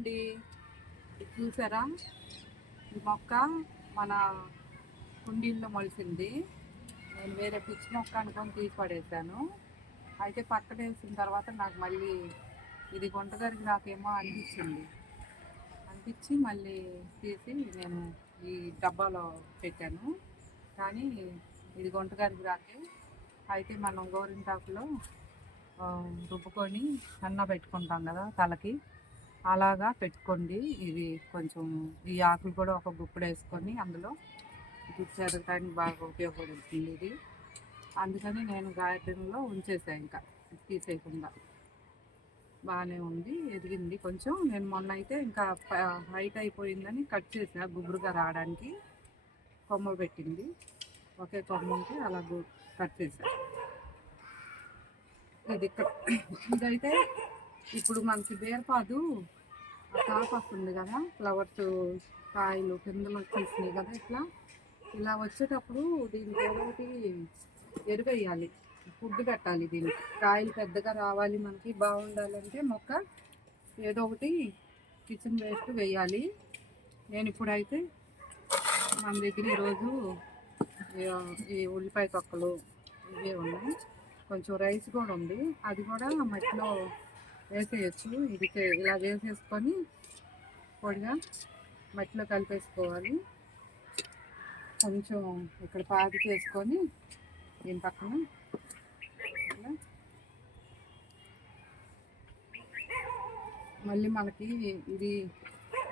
అండి. ఇది చూసారా, ఈ మొక్క మన కుండీల్లో మొలిసింది. నేను వేరే పిచ్చి మొక్క అనుకొని తీసి పడేసాను. అయితే పక్కన వేసిన తర్వాత నాకు మళ్ళీ ఇది గుంటగరికి నాకేమో అనిపించి మళ్ళీ తీసి నేను ఈ డబ్బాలో పెట్టాను. కానీ ఇది గుంటగరికి రాకే. అయితే మనం గోరింటాకులో రుబ్బుకొని అన్న పెట్టుకుంటాం కదా తలకి, అలాగా పెట్టుకోండి. ఇది కొంచెం ఈ ఆకులు కూడా ఒక గుప్పుడు వేసుకొని అందులో చెరగటానికి బాగా ఉపయోగపడుతుంది ఇది. అందుకని నేను గార్డెన్లో ఉంచేసాను, ఇంకా తీసేయకుండా. బాగానే ఉంది, ఎదిగింది కొంచెం. నేను మొన్న అయితే ఇంకా హైట్ అయిపోయిందని కట్ చేసా, గుబురుగా రావడానికి. కొమ్మ పెట్టింది, ఒకే కొమ్మ ఉంటే అలా కట్ చేసా. ఇదైతే ఇప్పుడు మనకి బేరపాదు కాపు వస్తుంది కదా, ఫ్లవర్స్ కాయలు కిందలు వచ్చేసినాయి కదా. ఇలా వచ్చేటప్పుడు దీనికి ఏదో ఒకటి ఎరువేయాలి, ఫుడ్ పెట్టాలి. దీనికి కాయలు పెద్దగా రావాలి, మనకి బాగుండాలంటే మొక్క ఏదో ఒకటి కిచెన్ వేస్ట్ వేయాలి. నేను ఇప్పుడైతే మన దగ్గర ఈరోజు ఈ ఉల్లిపాయ తొక్కలు ఇవే ఉన్నాయి, కొంచెం రైస్ కూడా ఉంది, అది కూడా మట్టిలో వేసేయచ్చు. ఇది ఇలా వేసేసుకొని పొడిగా మట్టిలో కలిపేసుకోవాలి. కొంచెం ఇక్కడ పాతి చేసుకొని దీని పక్కన ఇలా మళ్ళీ మనకి ఇది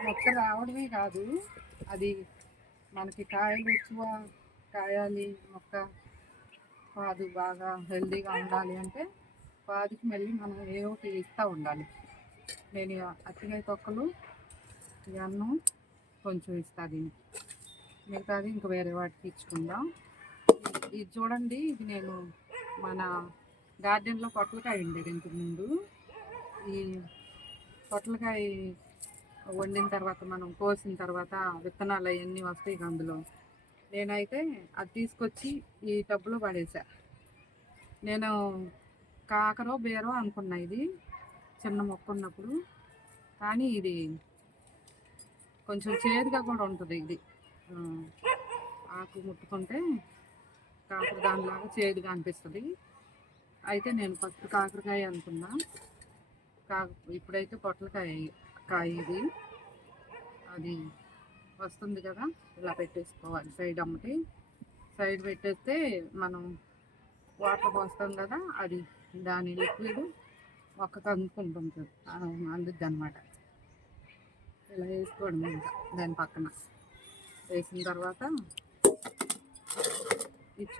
మొక్క రావడమే కాదు, అది మనకి కాయలు ఎక్కువ కాయాలి, మొక్క పాదు బాగా హెల్దీగా ఉండాలి అంటే పాదికి మళ్ళీ మనం ఏ ఒకటి ఇస్తూ ఉండాలి. నేను అరటికాయ తొక్కలు, ఈ అన్నం కొంచెం ఇస్తా దీనికి, మిగతాది ఇంకా వేరే వాటికి ఇచ్చుకుందాం. ఇది చూడండి, ఇది నేను మన గార్డెన్లో పొట్లకాయ ఉండేది ఇంతకు ముందు. ఈ పొట్లకాయ వండిన తర్వాత మనం కోసిన తర్వాత విత్తనాలు అవన్నీ వస్తాయి అందులో. నేనైతే అది తీసుకొచ్చి ఈ టబ్లో పడేసా. నేను కాకరో బేరో అనుకున్నా ఇది చిన్న మొక్క ఉన్నప్పుడు, కానీ ఇది కొంచెం చేదుగా కూడా ఉంటుంది. ఇది ఆకు ముట్టుకుంటే కాకర దానిలాగా చేదుగా అనిపిస్తుంది. అయితే నేను ఫస్ట్ కాకరకాయ అనుకున్నా, ఇప్పుడైతే పొట్లకాయ ఇది అది వస్తుంది కదా. ఇలా పెట్టేసుకోవాలి, సైడ్ అమ్మటి సైడ్ పెట్టేస్తే మనం వాటర్ పోస్తాం కదా, అది దాని లిక్విడ్ మొక్కకు అందుకుంటుంది, అందుద్ది అనమాట. ఇలా వేసుకోవడం, ఇంకా దాని పక్కన వేసిన తర్వాత ఇది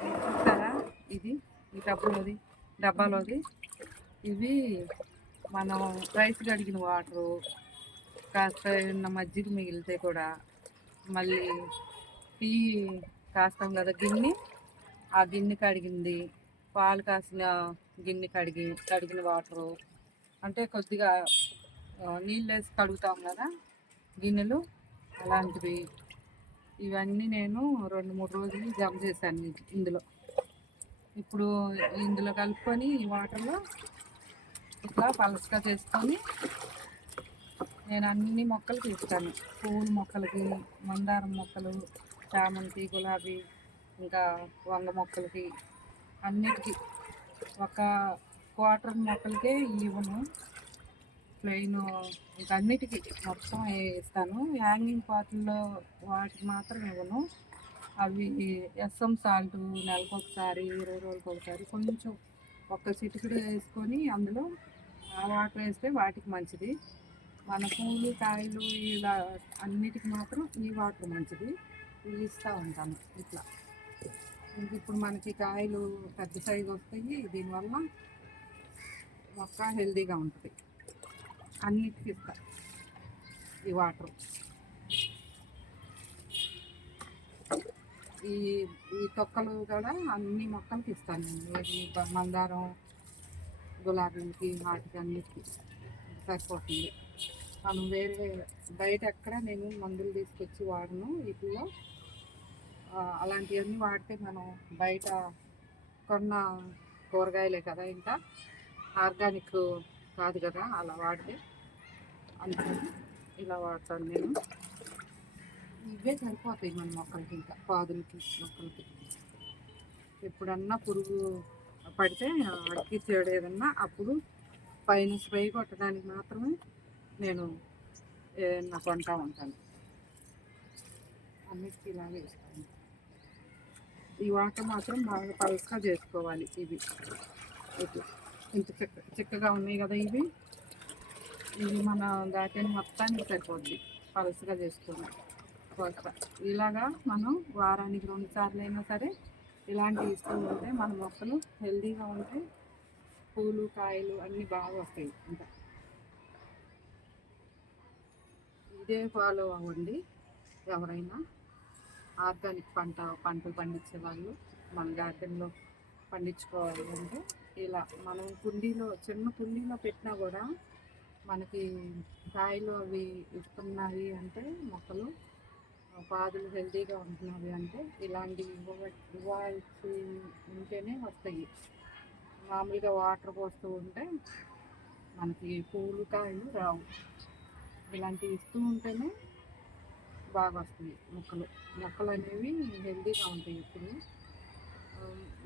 చూస్తారా, ఇది ఈ డబ్బాలోది ఇవి మనం రైస్ కడిగిన వాటరు, కాస్త మజ్జిగ మిగిలితే కూడా, మళ్ళీ టీ కాస్తాం కదా గిన్నె, ఆ గిన్నె కడిగింది, పాలు కాసిన గిన్నె కడిగిన వాటరు, అంటే కొద్దిగా నీళ్ళు వేసి కడుగుతాం కదా గిన్నెలు, అలాంటివి. ఇవన్నీ నేను 2-3 రోజులు జమ చేశాను ఇందులో. ఇప్పుడు ఇందులో కలుపుకొని ఈ వాటర్లో ఇట్లా పలచగా చేసుకొని నేను అన్ని మొక్కలకి ఇస్తాను. పువ్వుల మొక్కలకి, మందారం మొక్కలు, చామంతి, గులాబీ, ఇంకా వంగ మొక్కలకి, అన్నిటికీ. ఒక క్వార్టర్ మొక్కలకే ఇవ్వను, ప్లెయిన్ ఇంకా అన్నిటికీ మొత్తం ఇస్తాను. హ్యాంగింగ్ పాత్రలో వాటికి మాత్రం ఇవ్వను. అవి ఎస్ఎం సాల్ట్ నెలకు ఒకసారి, 20 రోజులకు ఒకసారి కొంచెం ఒక చిటికెడు వేసుకొని అందులో ఆ వాటర్ వేస్తే వాటికి మంచిది. మన పూలు కాయలు ఇలా అన్నిటికి మాత్రం ఈ వాటర్ మంచిది, ఇవి ఇస్తూ ఉంటాను ఇట్లా. ఇంక ఇప్పుడు మనకి కాయలు పెద్ద సైజు వస్తాయి, దీనివల్ల మొక్క హెల్దీగా ఉంటుంది. అన్నిటికి ఇస్తా ఈ వాటర్. ఈ తొక్కలు కూడా అన్ని మొక్కలకి ఇస్తాను నేను. మందారం, గులాబీలకి, వాటికి అన్నిటికీ సరిపోతుంది. మనం వేరే బయట ఎక్కడ నేను మందులు తీసుకొచ్చి వాడను వీటిల్లో. అలాంటివన్నీ వాడితే మనం బయట కొన్న కూరగాయలే కదా, ఇంకా ఆర్గానిక్ కాదు కదా అలా వాడితే. అందుకని ఇలా వాడతాను నేను. ఇవే సరిపోతాయి మన మొక్కలకి, ఇంకా పాదులకి మొక్కలకి. ఎప్పుడన్నా పురుగు పడితే అక్కి చెడు ఏదన్నా అప్పుడు పైన స్ప్రే కొట్టడానికి మాత్రమే నేను ఏదన్నా కొంటా ఉంటాను. అన్నిటికీ ఇలాగే ఇస్తాను. ఈ వాటర్ మాత్రం బాగా పలుసగా చేసుకోవాలి. ఇవి ఇంత చిక్కగా ఉన్నాయి కదా, ఇవి మన గార్డెన్ మొత్తానికి సరిపోద్ది పలుసగా చేసుకోవాలి. ఇలాగా మనం వారానికి 2 సార్లు అయినా సరే ఇలాంటివి ఇస్తూ ఉంటే మన మొక్కలు హెల్దీగా ఉంటాయి, పూలు కాయలు అన్నీ బాగా వస్తాయి. ఇంకా ఇదే ఫాలో అవ్వండి ఎవరైనా ఆర్గానిక్ పంటలు పండించే వాళ్ళు. మన గార్డెన్లో పండించుకోవాలి అంటే ఇలా మనం చిన్న కుండీలో పెట్టినా కూడా మనకి కాయలు అవి ఇస్తున్నాయి అంటే, మొక్కలు పాదులు హెల్తీగా ఉంటున్నాయి అంటే ఇలాంటివి ఇవ్వాల్సి ఉంటేనే వస్తాయి. మామూలుగా వాటర్ పోస్తూ ఉంటే మనకి పూలు కాయలు రావు. ఇలాంటివి ఇస్తూ ఉంటేనే బాగా వస్తాయి మొక్కలు అనేవి హెల్తీగా ఉంటాయి. ఇప్పుడు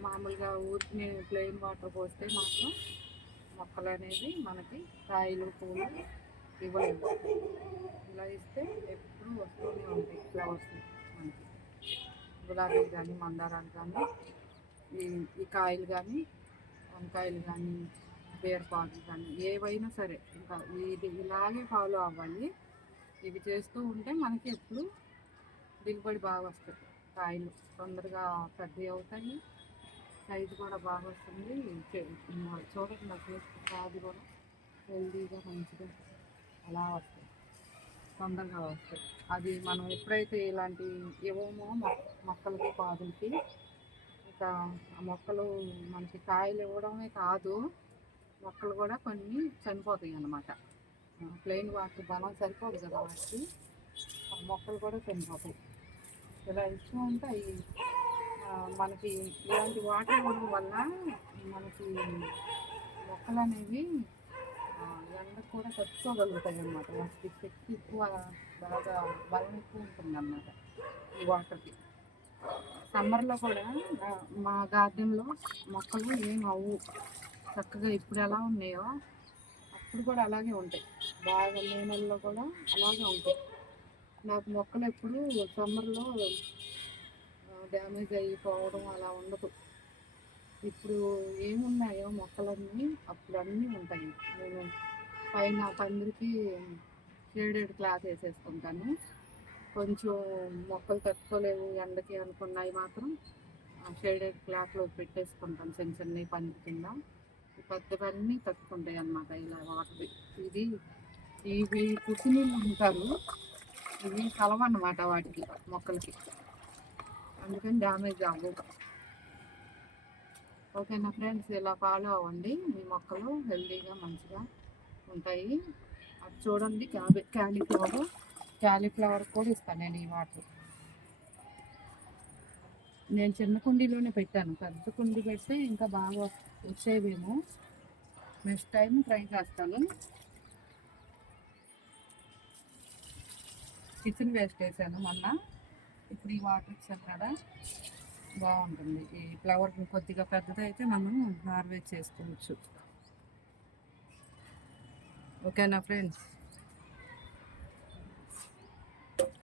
మామూలుగా ఊరికి ప్లెయిన్ వాటర్ పోస్తే మాత్రం మొక్కలు అనేవి మనకి కాయలు పూలు ఇవ్వలేదు. ఇలా ఇస్తే ఎప్పుడు వస్తూనే ఉంటాయి ఫ్లవర్స్ మనకి. గులాబీలు కానీ మందారాలు కానీ ఈ కాయలు కానీ వంకాయలు కానీ బీరపాదులు కానీ ఏవైనా సరే ఇంకా ఇది ఇలాగే ఫాలో అవ్వాలి. ఇవి చేస్తూ ఉంటే మనకి ఎప్పుడు దిగుబడి బాగా వస్తుంది. కాయలు తొందరగా పెద్దవి అవుతాయి, సైజు కూడా బాగా వస్తుంది. చూడండి నాకు కాదు కూడా హెల్దీగా మంచిగా అలా వస్తాయి, తొందరగా వస్తాయి. అది మనం ఎప్పుడైతే ఇలాంటి ఇవ్వమో మొక్కలకి పాదులకి, ఇంకా ఆ మొక్కలు మనకి కాయలు ఇవ్వడమే కాదు, మొక్కలు కూడా కొన్ని చనిపోతాయి అన్నమాట. ప్లెయిన్ వాటర్ బలం సరిపోదు కదా వాటికి, మొక్కలు కూడా చనిపోతాయి. ఇలా ఇస్తూ ఉంటే మనకి ఇలాంటి వాటర్ ఇవ్వడం వల్ల మనకి మొక్కలు అనేవి ఎండకు కూడా తట్టుకోగలుగుతాయి అన్నమాట. వాటికి శక్తి ఎక్కువ, బాగా బలం ఎక్కువ ఉంటుంది అన్నమాట ఈ వాటర్కి. సమ్మర్లో కూడా మా గార్డెన్లో మొక్కలు ఏం అవ్వు, చక్కగా ఇప్పుడు ఎలా ఉన్నాయో అప్పుడు కూడా అలాగే ఉంటాయి. బాగా మే నెలలో కూడా అలాగే ఉంటాయి. నాకు మొక్కలు ఎప్పుడు సమ్మర్లో డ్యామేజ్ అయిపోవడం అలా ఉండదు. ఇప్పుడు ఏమున్నాయో మొక్కలన్నీ అప్పుడు అన్నీ ఉంటాయి. నేను పైన పందిరికి షేడెడ్ క్లాత్ వేసేసుకుంటాను. కొంచెం మొక్కలు తట్టుకోలేవు ఎండకి అనుకున్నాయి మాత్రం షేడెడ్ క్లాత్లో పెట్టేసుకుంటాను చిన్న చిన్నవి పందిరి కింద. పెద్దవన్నీ తట్టుకుంటాయి అన్నమాట ఇలా వాటర్. ఇవి కుసి నీళ్ళు ఉంటారు, ఇవి కలవన్నమాట వాటికి మొక్కలకి, అందుకని డ్యామేజ్ అవ్వవు. ఓకేనా ఫ్రెండ్స్, ఇలా ఫాలో అవ్వండి, మీ మొక్కలు హెల్తీగా మంచిగా ఉంటాయి. అది చూడండి క్యాలీఫ్లవర్ కూడా ఇస్తాను నేను ఈ వాటర్. నేను చిన్న కుండీలోనే పెట్టాను, పెద్ద కుండీ పెడితే ఇంకా బాగా వచ్చేవేమో. నెక్స్ట్ టైం ట్రై చేస్తాను. కిచెన్ వేస్ట్ వేసాను మొన్న, ఇప్పుడు ఈ వాటర్ ఇచ్చాను కదా, బాగుంటుంది. ఈ ఫ్లవర్ కొద్దిగా పెద్దదైతే మనం హార్వెస్ట్ చేసుకోవచ్చు. ఓకేనా ఫ్రెండ్స్.